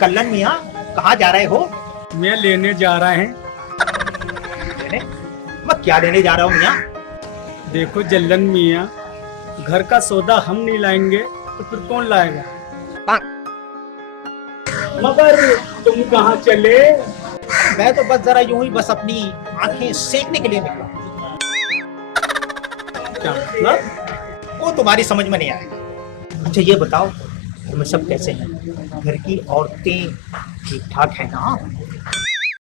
कल्लन मियाँ, कहाँ जा रहे हो? मैं लेने जा रहा है। लेने? मैं क्या लेने जा रहा हूँ मियाँ? देखो जल्लन मियाँ, घर का सौदा हम नहीं लाएंगे तो फिर कौन लाएगा? मगर तुम कहाँ चले? मैं तो बस जरा यूं ही बस अपनी आंखें सेकने के लिए निकला। क्या मतलब? वो तुम्हारी समझ में नहीं आएगा। अच्छा ये बताओ, तुम्हें सब कैसे हैं? घर की औरतें ठीक ठाक है ना?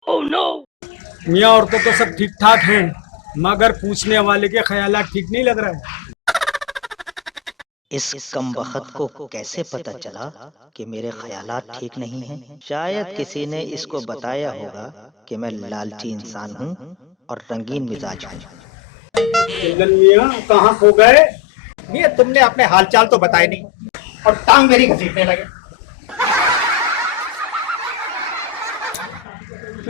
Oh no! मियाँ औरतें तो सब ठीक ठाक हैं, मगर पूछने वाले के ख्यालात ठीक नहीं लग रहा है। इस कमबख्त को कैसे पता चला कि मेरे ख्यालात ठीक नहीं हैं? शायद किसी ने इसको बताया होगा कि मैं लालची इंसान हूँ और रंगीन मिजाज हूँ। जल्लन मियाँ कहाँ खो गए? मियाँ तुमने अपने हालचाल तो बताए नहीं और टांग मेरी घसीटने लगे।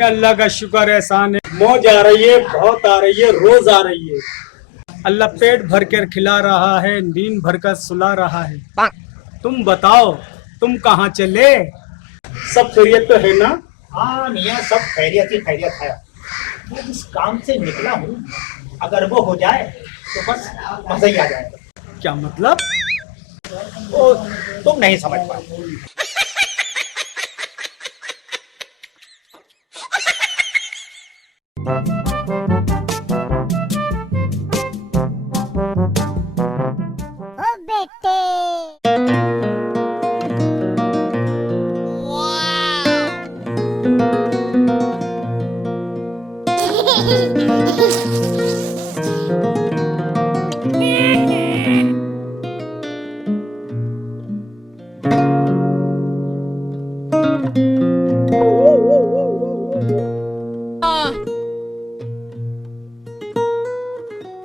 अल्लाह का शुक्र एहसान है, मौज आ रही है, बहुत आ रही है, रोज आ रही है। अल्लाह पेट भर कर खिला रहा है, नींद भर कर सुला रहा है। तुम बताओ, तुम कहाँ चले? सब खैरियत तो है ना? हाँ मियाँ, सब खैरियत ही खैरियत है। मैं जिस काम से निकला हूँ, अगर वो हो जाए तो बस मजा ही आ जाएगा। क्या मतलब? वो तुम नहीं समझ पाए। ओ बेटे।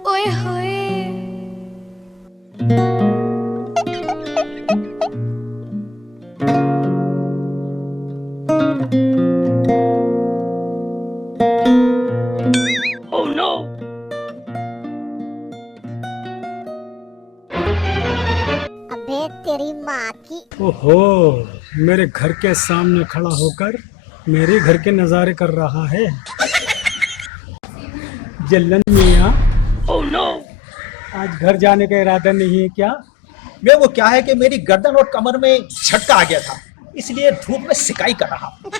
ओए होए। Oh no! अबे तेरी माँ की। ओहो, मेरे घर के सामने खड़ा होकर मेरे घर के नजारे कर रहा है। जल्लन मियाँ, ओह नो! आज घर जाने का इरादा नहीं है क्या? वे वो क्या है कि मेरी गर्दन और कमर में झटका आ गया था, इसलिए धूप में सिकाई कर रहा हूँ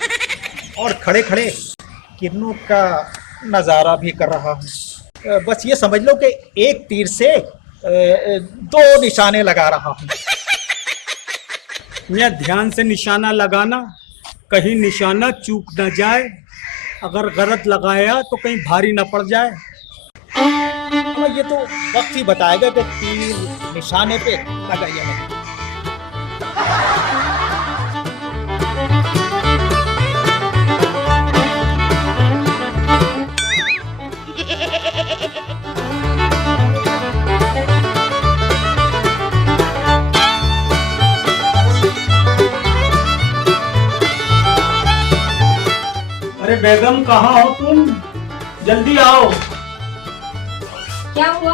और खड़े खड़े किरणों का नजारा भी कर रहा हूँ। बस ये समझ लो कि एक तीर से दो निशाने लगा रहा हूँ। मैं ध्यान से निशाना लगाना, कहीं निशाना चूक न जाए। अगर गलत लगाया तो कहीं भारी न पड़ जाए। और ये तो वक्त ही बताएगा कि तीर निशाने पे लगा या नहीं। अरे बेगम कहाँ हो तुम? जल्दी आओ। क्या हुआ?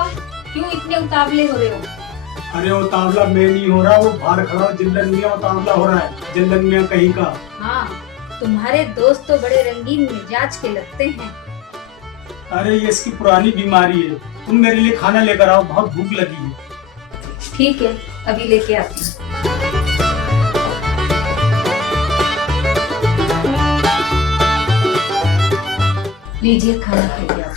क्यों इतने उतावले हो रहे हो? अरे वो तावला मैं नहीं हो रहा, वो बाहर खड़ा जल्लन मियाँ उतावला हो रहा है। जल्लन मियाँ कहीं का। हाँ, तुम्हारे दोस्त तो बड़े रंगीन मिजाज के लगते हैं। अरे ये इसकी पुरानी बीमारी है। तुम मेरे लिए खाना लेकर आओ, बहुत भूख लगी है। ठीक है, अभी लेके आती हूँ। लीजिए खाना खाइए आप।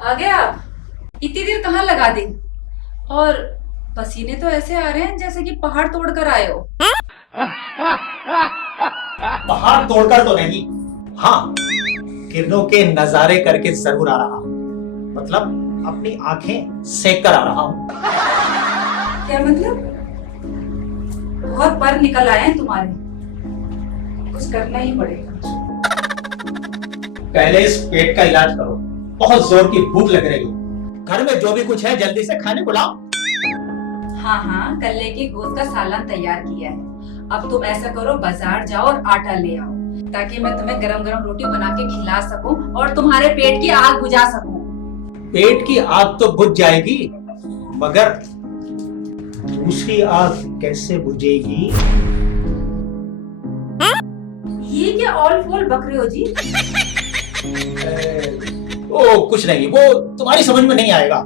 आ गए आप? इतनी देर कहाँ लगा दी? और पसीने तो ऐसे आ रहे हैं जैसे कि पहाड़ तोड़ कर आए हो। पहाड़ तोड़कर तो नहीं, हाँ किरणों के नजारे करके जरूर आ रहा हूँ। मतलब अपनी आंखें सेक कर आ रहा हूँ। क्या मतलब? बहुत पर निकल आए हैं तुम्हारे, कुछ करना ही पड़ेगा। पहले इस पेट का इलाज करो, बहुत जोर की भूख लग रही है। घर में जो भी कुछ है जल्दी से खाने को लाओ। हाँ हाँ, कल्ले की गोश्त का सालन तैयार किया है। अब तुम ऐसा करो, बाजार जाओ और आटा ले आओ, ताकि मैं तुम्हें गरम गरम रोटी बना के खिला सकूं और तुम्हारे पेट की आग बुझा सकूं। पेट की आग तो बुझ जाएगी, मगर दूसरी आग कैसे बुझेगी? ये क्या ऑल फोल बक रहे हो जी? ओ कुछ नहीं, वो तुम्हारी समझ में नहीं आएगा।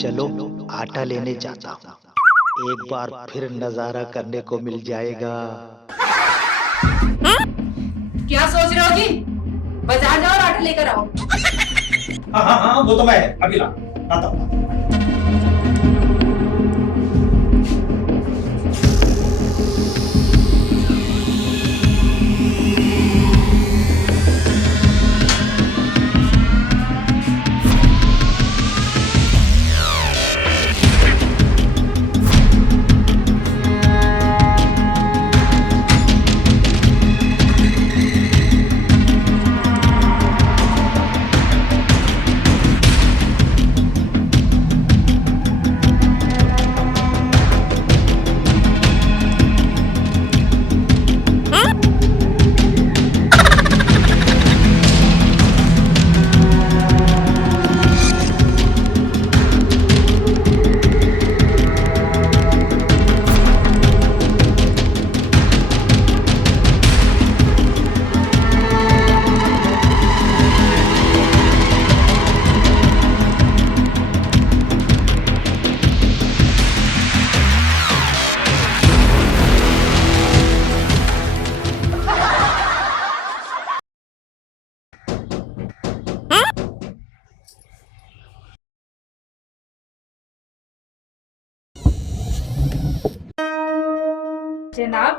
चलो आटा लेने जाता हूँ, एक बार फिर नजारा करने को मिल जाएगा। क्या सोच रहे हो जी? बाजार जाओ और आटा लेकर आओ। हाँ हाँ हाँ, वो तो मैं अभी लाता हूँ। जनाब,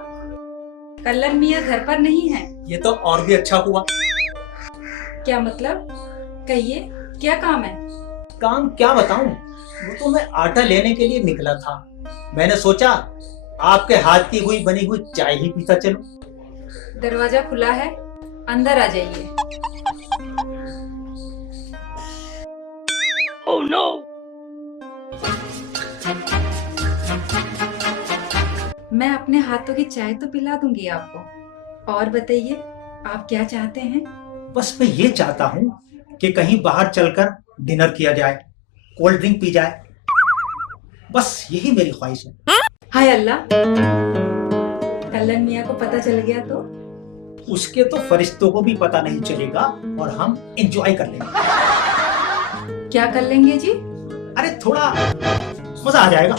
कल्लन मियाँ घर पर नहीं है। ये तो और भी अच्छा हुआ। क्या मतलब? कहिए, क्या काम है? काम क्या बताऊं, वो तो मैं आटा लेने के लिए निकला था। मैंने सोचा आपके हाथ की हुई बनी हुई चाय ही पीता चलूं। दरवाजा खुला है, अंदर आ जाइए। Oh no! मैं अपने हाथों की चाय तो पिला दूंगी आपको। और बताइए, आप क्या चाहते हैं? बस मैं ये चाहता हूँ कि कहीं बाहर चलकर डिनर किया जाए, कोल्ड ड्रिंक पी जाए, बस यही मेरी ख्वाहिश है। हाय अल्लाह, कल्लन मियाँ को पता चल गया तो? उसके तो फरिश्तों को भी पता नहीं चलेगा और हम एंजॉय कर लेंगे। क्या कर लेंगे जी? अरे थोड़ा मजा आ जाएगा।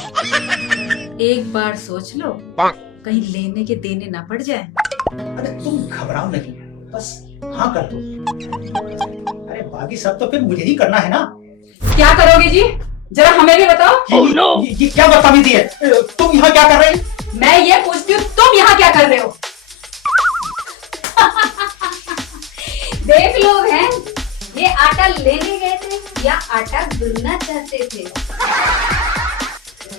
एक बार सोच लो, कहीं लेने के देने ना पड़ जाए। अरे तुम घबराओ नहीं, बस हाँ कर दो। अरे बाकी सब तो फिर मुझे ही करना है ना। क्या करोगे जी? जरा हमें भी बताओ। ये क्या बदतमीजी है? तुम यहाँ क्या कर रहे हो? मैं ये पूछती हूँ, तुम यहाँ क्या कर रहे हो? देख लो बहन, ये आटा लेने गए थे या आटा गूंदना चाहते थे?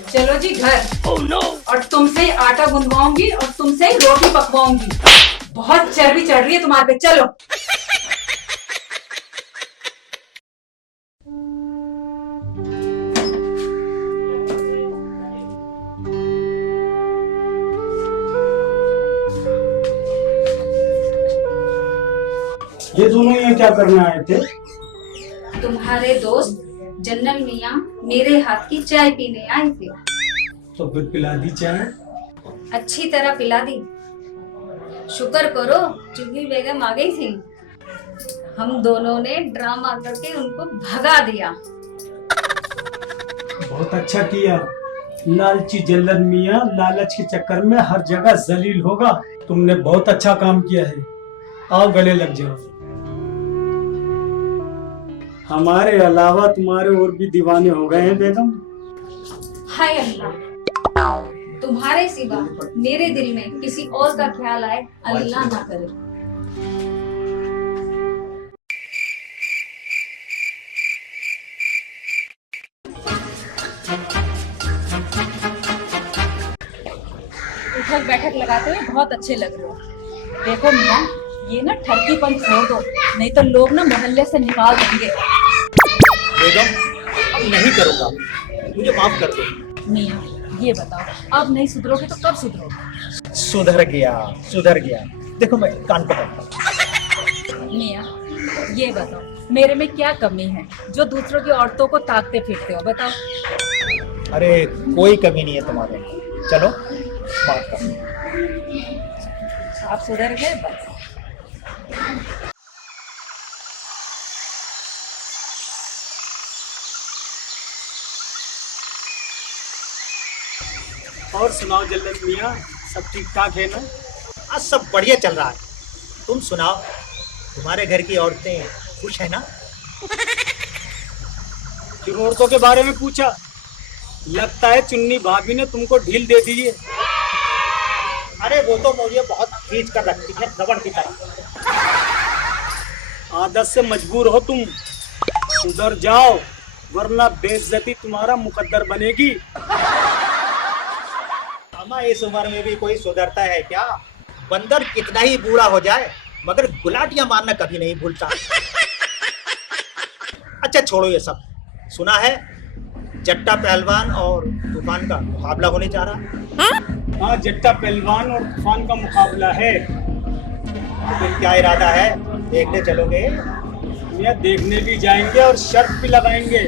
चलो जी घर। और तुमसे ही आटा गूंदवाऊंगी और तुमसे ही रोटी पकवाऊंगी। बहुत चर्बी चढ़ रही है तुम्हारे पे। चलो। ये दोनों यहाँ क्या करने आए थे? तुम्हारे दोस्त जन्नल मियाँ मेरे हाथ की चाय पीने आए थे। तो फिर पिला दी चाय। अच्छी तरह पिला दी। शुक्र करो चुन्नी बेगम आ गई थी। हम दोनों ने ड्रामा करके उनको भगा दिया। बहुत अच्छा किया। लालची जल्लन मियाँ लालच के चक्कर में हर जगह जलील होगा। तुमने बहुत अच्छा काम किया है। आओ गले लग जाओ। हमारे अलावा तुम्हारे और भी दीवाने हो गए हैं बेगम। हाय अल्लाह, तुम्हारे सिवा मेरे दिल में किसी और का ख्याल आए, अल्लाह ना करे। उठक बैठक लगाते हुए बहुत अच्छे लग रहे हो। देखो मियाँ, ये ना ठरकीपन छोड़ दो, नहीं तो लोग ना मोहल्ले से निकाल देंगे। बेगम अब नहीं करूँगा, मुझे माफ कर दो। मियाँ ये बताओ, अब नहीं सुधरोगे तो कब सुधरोगे? सुधर गया। देखो मैं कान पकड़ता हूँ। मियाँ ये बताओ, मेरे में क्या कमी है जो दूसरों की औरतों को ताकते फिरते हो? बताओ। अरे कोई कमी नहीं है तुम्हारे में। चलो बात करो। आप सुधर गए बस। और सुनाओ जल्लत मियाँ, सब ठीक ठाक है ना? आज सब बढ़िया चल रहा है। तुम सुनाओ, तुम्हारे घर की औरतें खुश है ना? फिर औरतों के बारे में पूछा? लगता है चुन्नी भाभी ने तुमको ढील दे दी है। अरे वो तो मुझे बहुत खींच कर रखती है, रबड़ की तरह। आदत से मजबूर हो तुम, सुधर जाओ वरना बेइज्जती तुम्हारा मुकद्दर बनेगी। अम्मा इस उम्र में भी कोई सुधरता है क्या? बंदर कितना ही बूढ़ा हो जाए मगर गुलाटियां मारना कभी नहीं भूलता। अच्छा छोड़ो ये सब। सुना है जट्टा पहलवान और तूफान का मुकाबला होने जा रहा है? हाँ, जट्टा पहलवान और तूफान का मुकाबला है। तो फिर क्या इरादा है, देखने चलोगे? मियाँ देखने भी जाएंगे और शर्त भी लगाएंगे।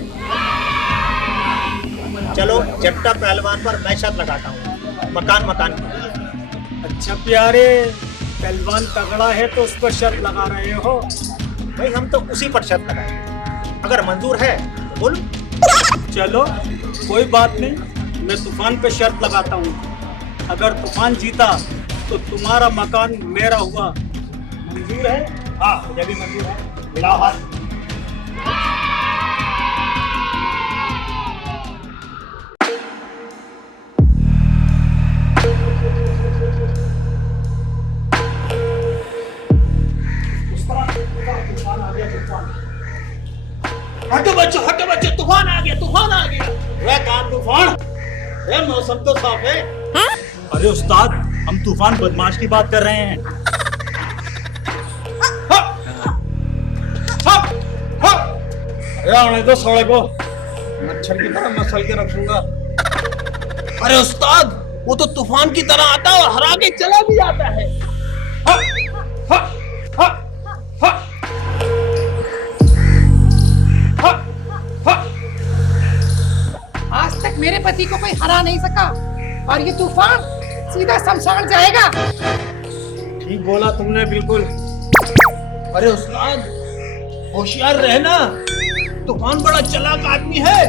चलो जट्टा पहलवान पर मैं शर्त लगाता हूँ, मकान की। अच्छा प्यारे, पहलवान तगड़ा है तो उस पर शर्त लगा रहे हो? भाई हम तो उसी पर शर्त लगाएंगे, अगर मंजूर है तो बोलो। चलो कोई बात नहीं, मैं तूफान पे शर्त लगाता हूँ। अगर तूफान जीता तो तुम्हारा मकान मेरा हुआ। मंजूर है? हाँ मुझे भी मंजूर है, मिलाओ हाथ। हटो बच्चों, तूफान आ गया। वह काम तूफान, वह मौसम तो साफ है। अरे उस्ताद, हम तूफान बदमाश की बात कर रहे हैं। आने दो साले को, मच्छर की तरह मसल के रखूंगा। अरे उस्ताद, वो तो तूफान की तरह आता है और हरा के चला भी जाता है। आज तक मेरे पति को कोई हरा नहीं सका और ये तूफान सीधा शमशान जाएगा। ठीक बोला तुमने बिल्कुल। अरे उस्ताद, होशियार रहना, तूफान बड़ा चालाक आदमी है।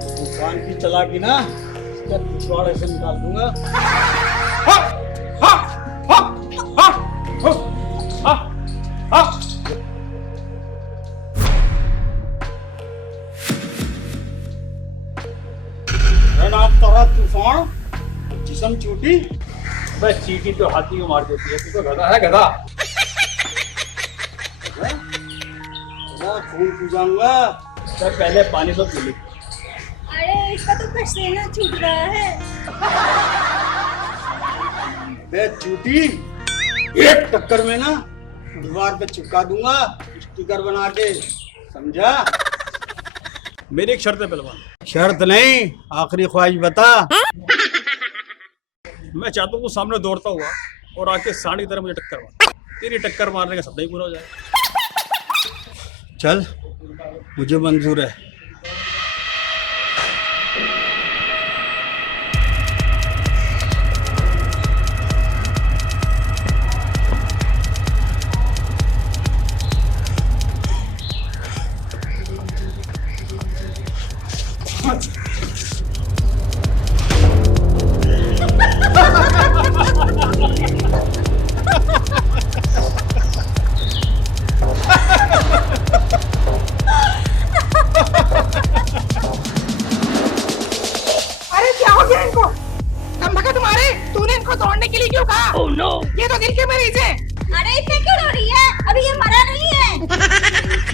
तूफान की चालाकी ना इसका पिछवाड़े से निकाल दूंगा। तूफान जिसम चूटी, बस चीटी तो हाथी को मार देती है। तू तो गधा है, गधा। खून पीजाऊंगा, पहले पानी से पी ले। अरे इसका तो पसीना छूट रहा है। बे चूटी, एक टक्कर में ना दीवार पे चिपका दूंगा स्टिकर बना के, समझा? मेरी एक शर्त है पहलवान। शर्त नहीं, आखिरी ख्वाहिश बता। मैं चाहता हूँ सामने दौड़ता हुआ और आके साढ़े की तरह मुझे टक्कर मार। तेरी टक्कर मारने का सपना ही पूरा हो जाए। चल, मुझे मंजूर है। अरे क्या हो गया इनको? कम भगा तुम्हारे, तूने इनको दौड़ने के लिए क्यों कहा? Oh, no. ये तो दिल के मरीज हैं। अरे इतने क्यों रो रही है? अभी ये मरा नहीं है।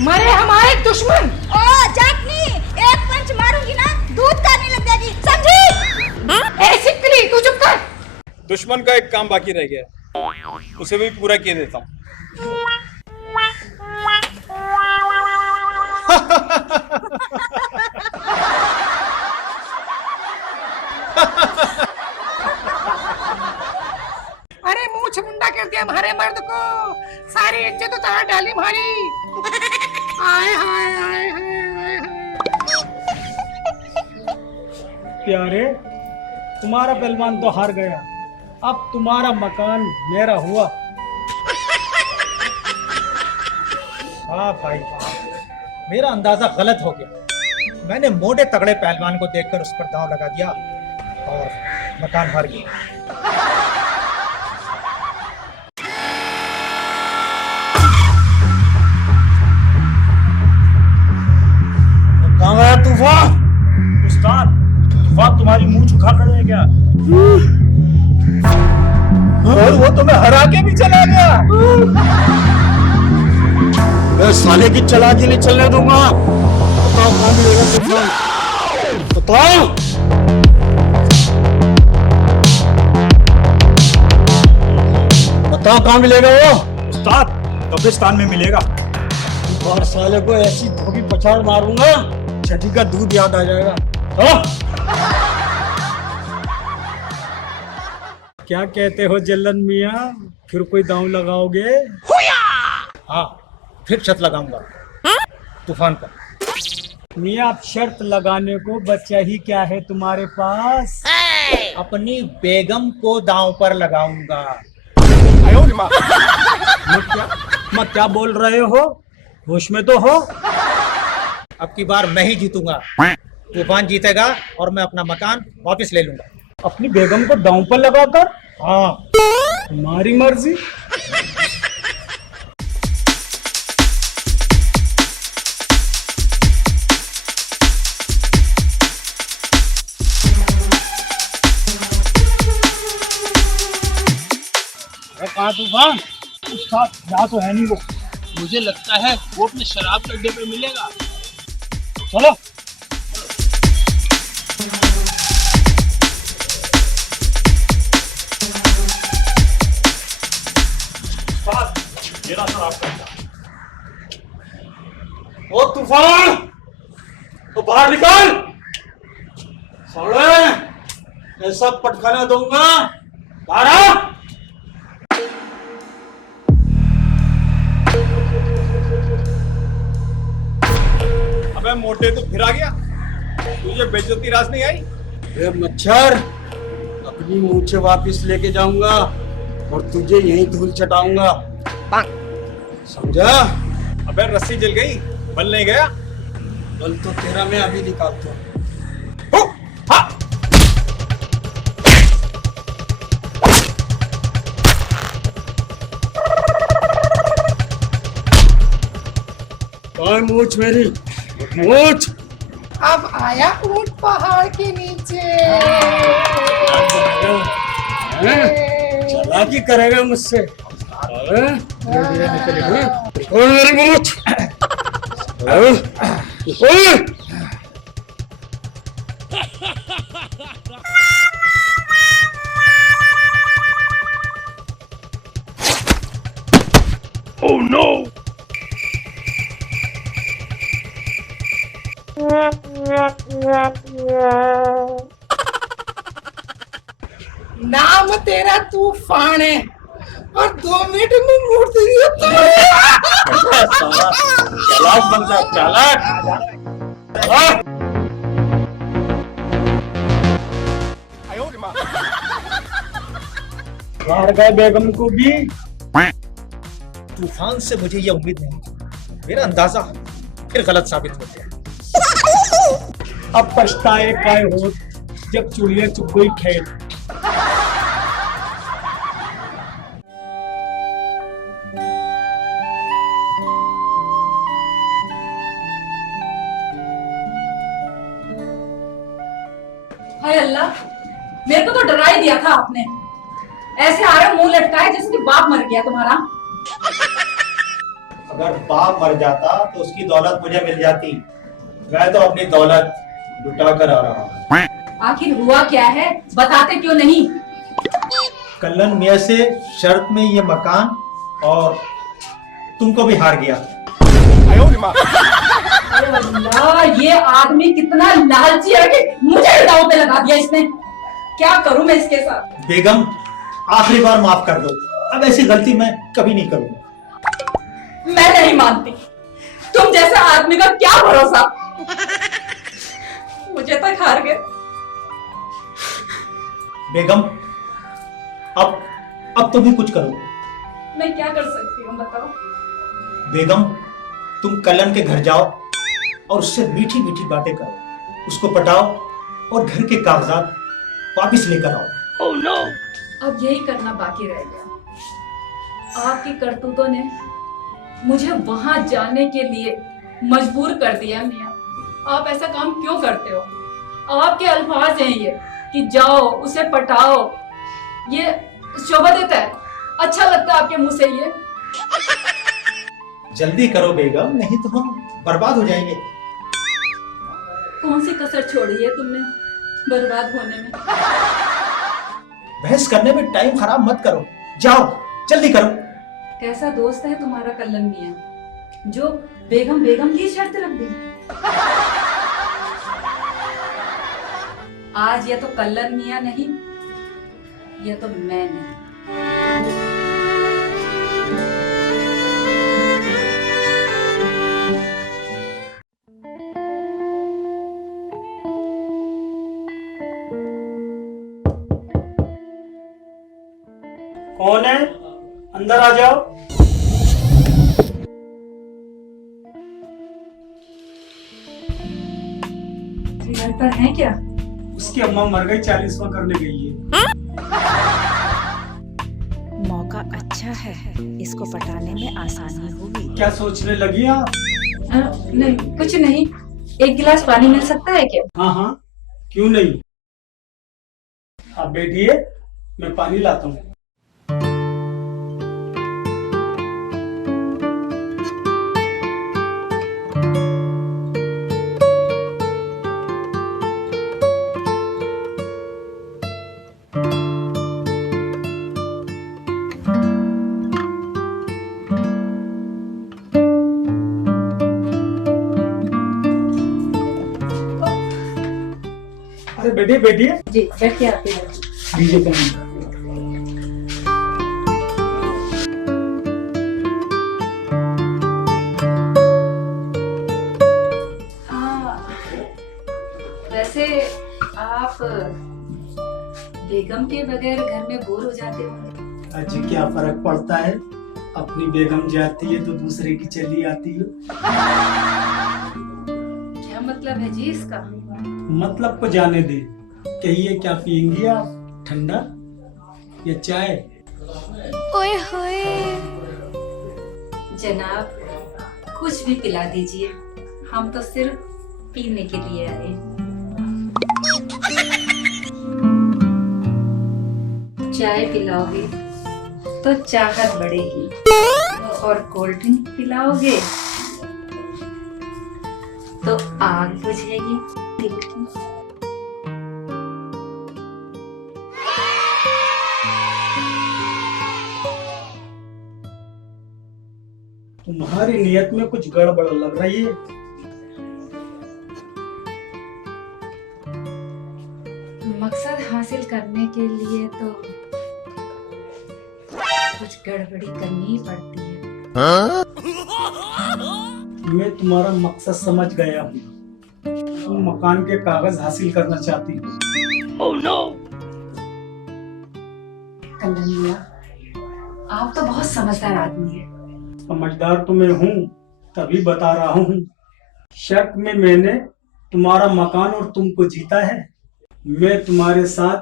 मरे हमारे दुश्मन। ओ जाटनी, एक पंच मारूंगी ना दूध का नहीं लग जाएगी, समझी? ए सिकली, तू चुप कर। दुश्मन का एक काम बाकी रह गया। उसे भी पूरा किए देता हूँ। अरे मुंह मुंडा कर दिया हमारे मर्द को, सारी इज्जत उतार डाली हमारी। हाय हाय हाय हाय हाय। प्यारे, तुम्हारा पहलवान तो हार गया, अब तुम्हारा मकान मेरा हुआ। हाँ भाई हाँ, मेरा अंदाजा गलत हो गया। मैंने मोटे तगड़े पहलवान को देखकर उस पर दांव लगा दिया और मकान हार गया। कहाँ गया तूफान? उस्ताद, तूफान तुम्हारी मुंह झुका कर है क्या? और वो तुम्हें हरा के भी चला गया। मैं साले की चालाकी नहीं चलने दूंगा। बताओ कहाँ मिलेगा तूफान? बताओ। बताओ कहाँ मिलेगा वो? उस्ताद, कब्रिस्तान में मिलेगा। और साले को ऐसी धोबी पछाड़ मारूंगा, छठी का दूध याद आ जाएगा। हाँ? क्या कहते हो जल्लन मियाँ, फिर कोई दांव लगाओगे? हाँ, फिर शर्त लगाऊंगा तूफान पर। मियाँ, आप शर्त लगाने को बच्चा ही क्या है तुम्हारे पास? अपनी बेगम को दांव पर लगाऊंगा। मैं क्या बोल रहे हो? होश में तो हो? अब की बार मैं ही जीतूंगा, तूफान जीतेगा और मैं अपना मकान वापस ले लूंगा। अपनी बेगम को दांव पर लगाकर? हाँ, तुम्हारी मर्जी। कहाँ तूफान? उस्ताद, यहाँ तो है नहीं वो। मुझे लगता है वो अपने शराब के अड्डे पे मिलेगा। चलो। ओ तूफान, तो बाहर निकल। साले, ऐसा पटखना दूंगा, बाहर आ। अबे मोटे, तो फिर आ गया। तुझे बेइज्जती रास नहीं आई? ए मच्छर, अपनी मूछें वापस लेके जाऊंगा और तुझे यहीं धूल चटाऊंगा, समझा? अबे रस्सी जल गई, बल नहीं गया। बल तो तेरा मैं अभी निकालता हूँ। कौन मूछ मेरी? मूछ। अब आया ऊंट पहाड़ के नीचे। चालाकी करेगा मुझसे? कौन मेरी मूछ? Oh no! नाम तेरा तूफान है और 2 मिनट में मूर्ति चालाक बनता, चालाक। हार गए बेगम को भी। तूफान से मुझे ये उम्मीद नहीं थी। मेरा अंदाजा फिर गलत साबित हो गया। अब पछताए काय हो जब चुड़िया चुग गई खेत। हाय अल्लाह, मेरे को तो डरा ही दिया था आपने। ऐसे आ रहे मुंह लटकाए जैसे कि बाप मर गया तुम्हारा। अगर बाप मर जाता तो उसकी दौलत मुझे मिल जाती। मैं तो अपनी दौलत लुटा कर आ रहा हूँ। आखिर हुआ क्या है, बताते क्यों नहीं? कल्लन मियाँ से शर्त में ये मकान और तुमको भी हार गया। अरे अल्लाह, ये आदमी कितना लालची है कि मुझे दांव पे लगा दिया इसने। क्या करूं मैं इसके साथ? बेगम, आखिरी बार माफ कर दो, अब ऐसी गलती मैं कभी नहीं करूंगा। मैं नहीं मानती, तुम जैसे आदमी का क्या भरोसा। मुझे तक हार गए। बेगम, अब तुम ही कुछ करो। मैं क्या कर सकती हूँ बताओ? बेगम, तुम कल्लन के घर जाओ और उससे मीठी मीठी बातें करो, उसको पटाओ और घर के कागजात वापिस लेकर आओ। Oh no! अब यही करना बाकी रह गया। आपकी करतूतों ने मुझे वहां जाने के लिए मजबूर कर दिया। मियाँ, आप ऐसा काम क्यों करते हो? आपके अल्फाज हैं ये कि जाओ उसे पटाओ, ये शोभा देता है? अच्छा लगता है आपके मुंह से ये? जल्दी करो बेगम, नहीं तो हम बर्बाद हो जाएंगे। कौन सी कसर छोड़ी है तुमने बर्बाद होने में? बहस करने में टाइम खराब मत करो, जाओ जल्दी करो। कैसा दोस्त है तुम्हारा कल्लन मियाँ जो बेगम बेगम की शर्त रख दी? आज या तो कल्लन मियाँ नहीं, या तो मैं नहीं। कौन है? अंदर आ जाओ। घर पर है क्या? उसकी अम्मा मर गई, 40वां करने गई है। मौका अच्छा है, इसको पटाने में आसानी होगी। क्या सोचने लगी आप? नहीं, कुछ नहीं। एक गिलास पानी मिल सकता है क्या? हाँ हाँ, क्यों नहीं। आप बैठिए, मैं पानी लाता हूँ। अरे बैठिए बैठिए। जी बैठिए, आते हैं। दीजिए पानी। वैसे आप बेगम के बगैर घर में बोर हो जाते होंगे। अच्छा, क्या फर्क पड़ता है? अपनी बेगम जाती है तो दूसरे की चली आती है। क्या मतलब है जी इसका? मतलब को जाने दे। कहिए, क्या पियेंगी आप? ठंडा या चाय? ओए होए। जनाब, कुछ भी पिला दीजिए, हम तो सिर्फ पीने के लिए आए हैं। चाय पिलाओगे तो चाहत बढ़ेगी, और कोल्ड ड्रिंक पिलाओगे तो आग बुझेगी दिल की। तुम्हारी नियत में कुछ गड़बड़ लग रही है। मकसद हासिल करने के लिए तो कुछ गड़बड़ी करनी ही पड़ती है। मैं तुम्हारा मकसद समझ गया हूँ। तुम मकान के कागज हासिल करना चाहती हो। Oh no! कल्लन मियां, आप तो बहुत समझदार आदमी है। समझदार तो मैं हूँ, तभी बता रहा हूँ। शर्त में मैंने तुम्हारा मकान और तुमको जीता है। मैं तुम्हारे साथ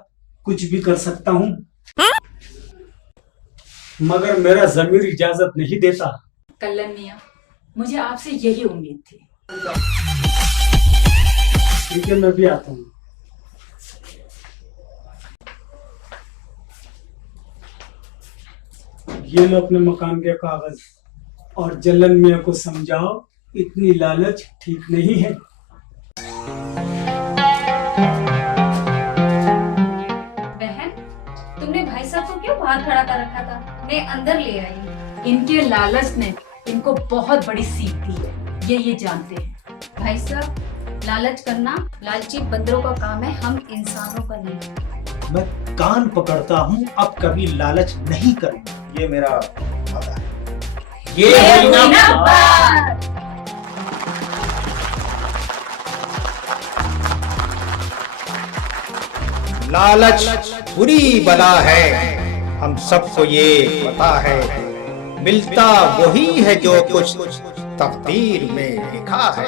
कुछ भी कर सकता हूँ, मगर मेरा ज़मीर इजाजत नहीं देता। कल्लन मियां, मुझे आपसे यही उम्मीद थी। ठीक है, मैं भी आता हूँ। ये लो अपने मकान के कागज, और जल्लन मियां को समझाओ इतनी लालच ठीक नहीं है। बहन, तुमने भाई साहब को क्यों बाहर खड़ा कर रखा था, मैं अंदर ले आई। इनके लालच ने इनको बहुत बड़ी सीख दी है, ये जानते हैं। भाई साहब, लालच करना लालची बंदरों का काम है, हम इंसानों का नहीं। मैं कान पकड़ता हूँ, अब कभी लालच नहीं करूंगा, ये मेरा वादा है। ये हुई ना बात। लालच बुरी बला है, हम सबको ये पता है। मिलता वही है जो कुछ तकदीर में लिखा है।